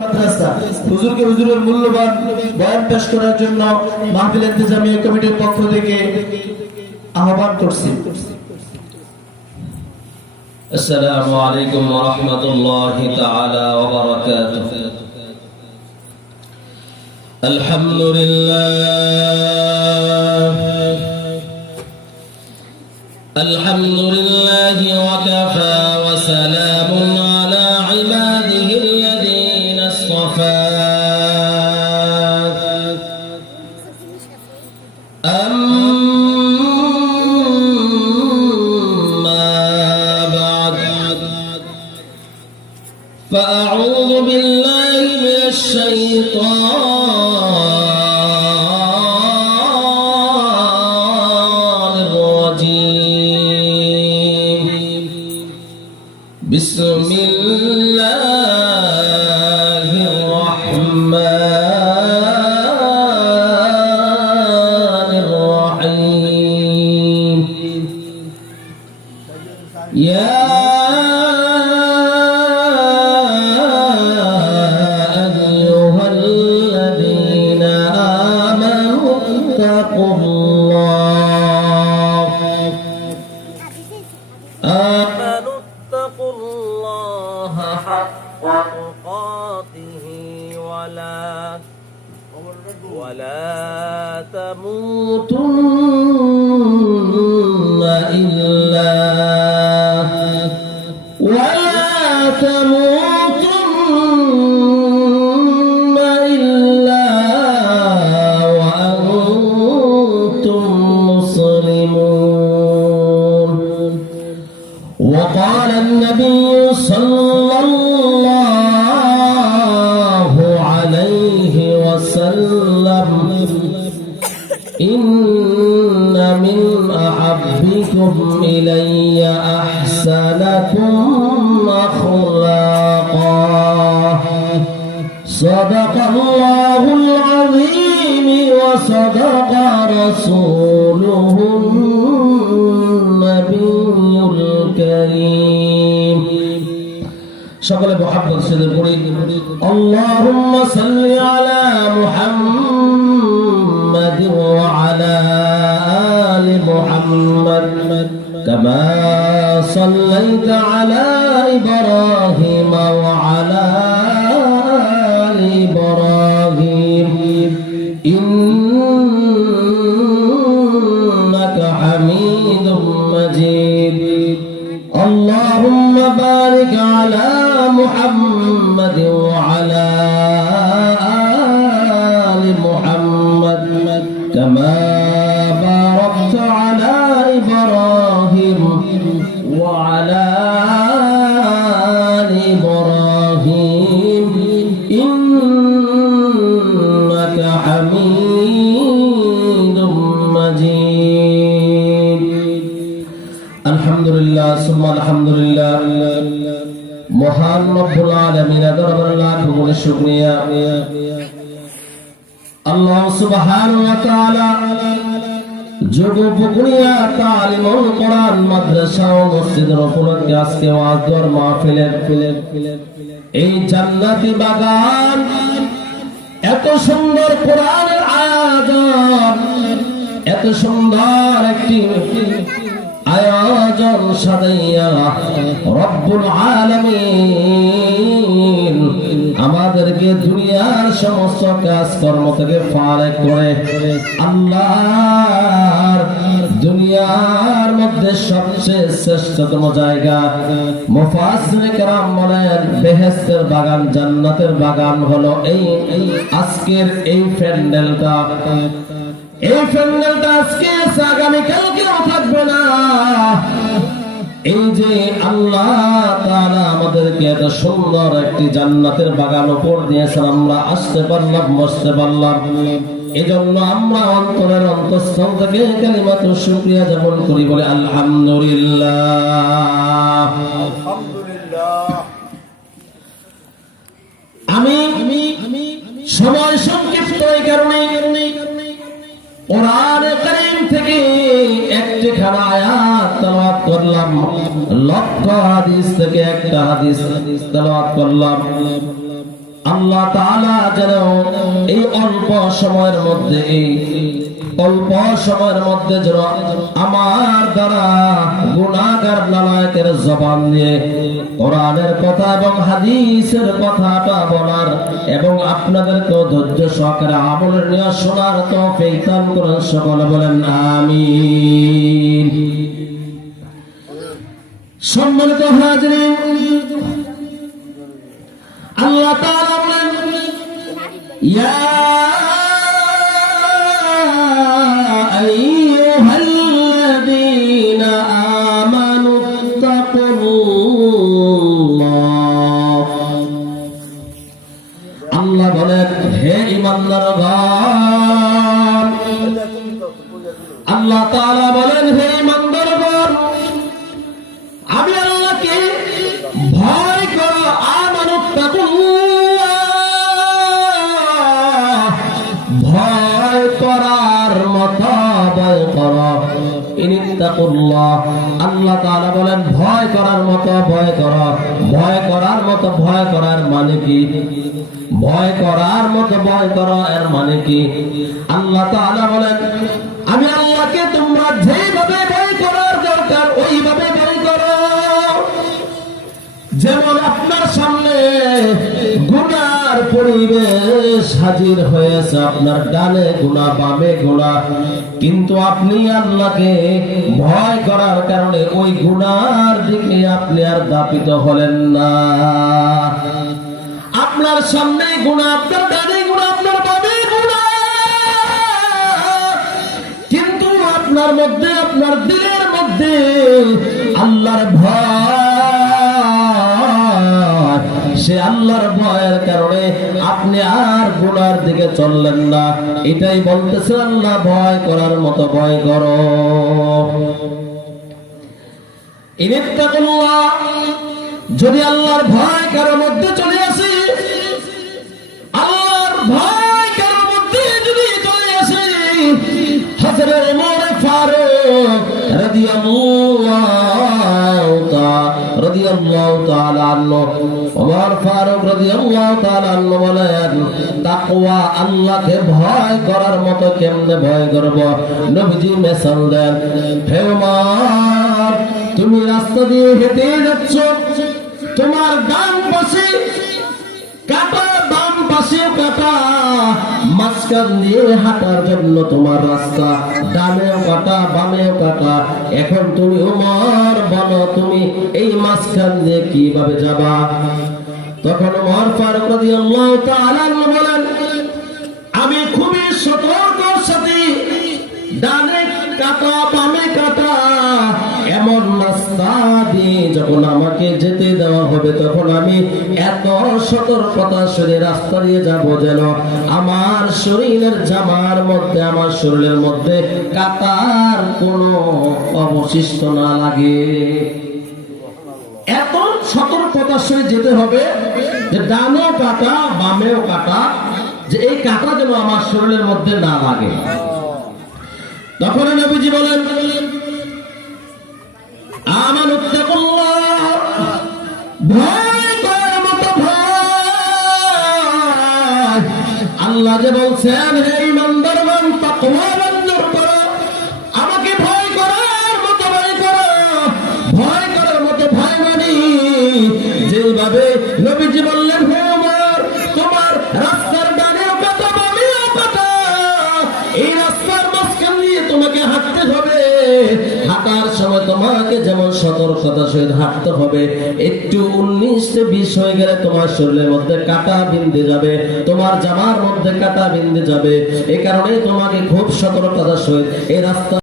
মাদ্রাসা হুজুরকে হুজুরের মূল্যবান বয়ান পেশ করার জন্য মাহফিল ইন্তেজামিয়া কমিটির পক্ষ থেকে আহ্বান করছি। আসসালামু আলাইকুম ওয়া রাহমাতুল্লাহি তাআলা ওয়া বারাকাতুহু। আলহামদুলিল্লাহি ওয়া কাফা ওয়া সালামুন আলা ইবাদিহি আল্লাযীনা ইসতাফা। فأعوذ بالله من الشيطان الرجيم. بسم الله الرحمن الرحيم. يا اتقوا الله حق تقاته ولا تموتن إلا وأنتم مسلمون. وقال النبي صلى الله عليه وسلم إن من أحبكم إلي أحسنكم أخلاقا. صدق الله العظيم وصدق رسوله النبي الكريم. সকলে মুহাম্মদ সাল্লাল্লাহু আলাইহি ওয়া সাল্লাম আল্লাহুম্মা সাল্লি আলা মুহাম্মাদ ওয়া আলা আলি মুহাম্মাদ কামা সাল্লাইতা আলা ইব্রাহিম ওয়া আলা আলি ইব্রাহিম ইন্নাকা হামিদুম মাজিদ. اللهم بارك على محمد وعلى آل محمد كما باركت على إبراهيم وعلى آل إبراهيم إنك حميد مجيد. আলহামদুলিল্লাহ সুম্মা আলহামদুলিল্লাহ। মহান রব্বুল আলামিনের দরবারে লাখ কোটি শুকরিয়া। আল্লাহ সুবহানাহু ওয়া তাআলা যোগপুকুরিয়া তালিমুল কোরআন মাদ্রাসা ও মসজিদের উপলক্ষে আজকে ওয়াজ ও মাহফিলের এই জান্নাতি বাগান, এত সুন্দর কোরআনের আয়োজন, এত সুন্দর একটি আয়োজন সাজাইয়া রব্বুল আলামিন আমাদেরকে দুনিয়ার সমস্ত কাজকর্ম থেকে ফারেক করে আল্লাহর দুনিয়ার মধ্যে সবচেয়ে শ্রেষ্ঠতম জায়গা মুফাসসিরিন কেরাম বলেন বেহেশতের বাগান, জান্নাতের বাগান হলো এই আজকের এই প্যান্ডেলটা। এই প্যান্ডেলটা আজকে আগামীকাল কেউ থাকবে না। এই যে আল্লাহ তাআলা আমাদেরকে এত সুন্দর একটি জান্নাতের বাগান উপর দিয়েছেন, আমরা আসতে পারলাম, বসতে পারলাম, এজন্য আমরা অন্তরের অন্তঃস্থল থেকে কালিমাতুশ শুকরিয়া জ্ঞাপন করি, বলে আলহামদুলিল্লাহ। আমি সময় সংক্ষিপ্ত এই কারণে কোরআনে কারীম থেকে একটি খানা আয়াত তেলাওয়াত করলাম, লক্ষ হাদিস থেকে একটা হাদিস তেলাওয়াত করলাম। আল্লাহ তাআলা যেন এই অল্প সময়ের মধ্যে যেন আমার দ্বারা গুনাহগার নালায়েকের জবান দিয়ে কোরআনের কথা এবং হাদিসের কথাটা বলার এবং আপনাদেরকেও ধৈর্য সহকারে আমলের নিয়ে শোনার তৌফিক দান করেন। সকলে বলেন আমিন। সম্মানিত হাজিরিন, আল্লাহ তাআলা বলেন, ইয়া আইয়ুহাল্লাযীনা আমানুত্তাকুল্লাহ। আল্লাহ বলেন, হে ঈমানদারগণ, আল্লাহ তাআলা বলেন, হে ঈমানদারগণ, আমি আল্লাহকে ভয় করো। ভয় করার মতো ভয় করো। ইনিত্তাকুল্লাহ, আল্লাহ তাআলা বলেন ভয় করার মতো ভয় করো। ভয় করার মতো ভয় করার মানে কি? ভয় করার মতো ভয় করো এর মানে কি? আল্লাহ তাআলা বলেন, আমি আল্লাহকে তোমরা যেভাবে ভয় করার দরকার ওইভাবে ভয় করো। যেমন আপনার সামনে গুনার পরিবেশ হাজির হয়েছে, আপনার ডানে গুনাহ বামে গুনাহ, কিন্তু আপনি আল্লাহকে ভয় করার কারণে ওই গুনার দিকে আপনি আর দাপিত হলেন না। আপনার সামনে গুনাহ, আপনার ডানে গুনাহ, আপনার বামে গুনাহ, কিন্তু আপনার মধ্যে, আপনার দিলের মধ্যে আল্লাহর ভয়, সে আল্লাহর ভয়ের কারণে আপনি আর গুনার দিকে চললেন না। এটাই বলতেছে আল্লাহ ভয় করার মতো ভয় করো। ইনিত্তাকুল্লাহ, যদি আল্লাহর ভয় কারোর মধ্যে চলে আসে, আল্লাহর ভয় কারোর মধ্যে যদি চলে আসে, হযরত ওমর ফারুক রাদিয়াল্লাহু তাআলা আনহু, ওমর ফারুক রাদিয়াল্লাহু তাআলা আনহু বলেন, তাকওয়া আল্লাহকে ভয় করার মতো কেমনে ভয় করব? নবীজি মেসাল দেন, হে ওমর, তুমি রাস্তা দিয়ে হেঁটে যাচ্ছ, তোমার ডান পাশে কাঁটা, বাম পাশে কাঁটা, মাঝখান দিয়ে হাঁটার জন্য তোমার রাস্তা, ডানেও কাঁটা বামেও কাঁটা। এখন তুমি ওমর বলো, তুমি এই মাঝখান দিয়ে কিভাবে যাবা? তখন ওমর ফারুক রাদিয়াল্লাহু তাআলা আনহু বলেন, আমি খুবই সতর্কতার সাথে ডানে কাঁটা বামে কাঁটা এমন রাস্তা দিয়ে যখন আমাকে যেতে দেওয়া হবে, তখন আমি এত সতর্কতার সাথে রাস্তা দিয়ে যাব যেন আমার শরীরের জামার মধ্যে, আমার শরীরের মধ্যে কাঁটার কোনো অবশিষ্ট না লাগে। এত সতর্কতার সাথে যেতে হবে যে ডানেও কাঁটা বামেও কাঁটা, যে এই কাঁটা যেন আমার শরীরের মধ্যে না লাগে। তখন নবীজি বলেন, আমানুত্তাকুল্লাহ, ভয় করার মতো ভয়। আল্লাহ যে বলছেন, হে ঈমানদারগণ, তাকওয়া অর্জন করো, আমাকে ভয় করার মতো ভয় করো। ভয় করার মতো ভয় মানে যেভাবে নবীজি বললেন, হে ওমর, তোমার রাস্তার ডানেও কাঁটা বামেও কাঁটা, এই রাস্তার মাঝখান দিয়ে তোমাকে হাঁটতে হবে। হাঁটার সময় তোমাকে যেমন সতর্কতার সহিত হাঁটতে হবে, একটু 19-20 হয়ে গেলে তোমার শরীরের মধ্যে কাঁটা বিঁধে যাবে, তোমার জামার মধ্যে কাঁটা বিঁধে যাবে। এই কারণে তোমাকে খুব সতর্কতার সহিত এই রাস্তা